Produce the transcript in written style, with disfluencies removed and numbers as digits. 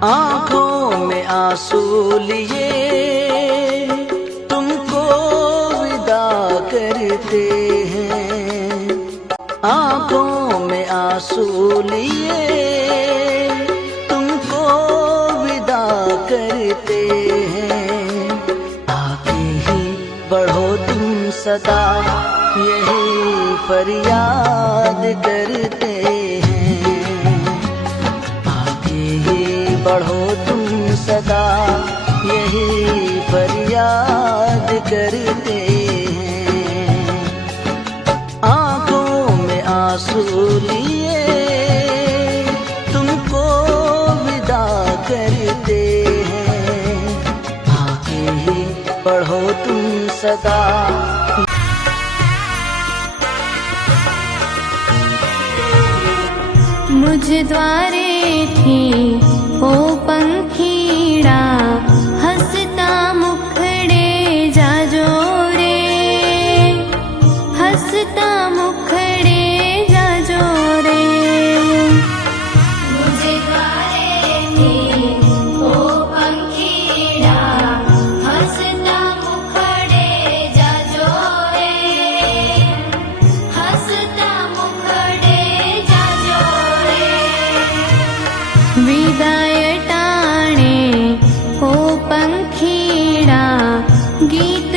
आंखों में आंसू लिए तुमको विदा करते हैं, आंखों में आंसू लिए तुमको विदा करते हैं। आगे ही बढ़ो तुम सदा यही फरियाद करते हैं, आगे ही बढ़ो तुम सदा यही फरियाद करते हैं। आंखों में आंसू लिए तुमको विदा करते हैं, आगे ही बढ़ो तुम सदा। मुझ द्वारे थी ओ पंखीड़ा, हंसता मुखड़े जाजो रे, हंसता मुखड़े जाजो रे। मुझ द्वारे थी ओ पंखीड़ा, हंसता मुखड़े जाजो रे, हंसता मुखड़े जाजो रे। विदाय टाणे ओ पंखीड़ा, गीत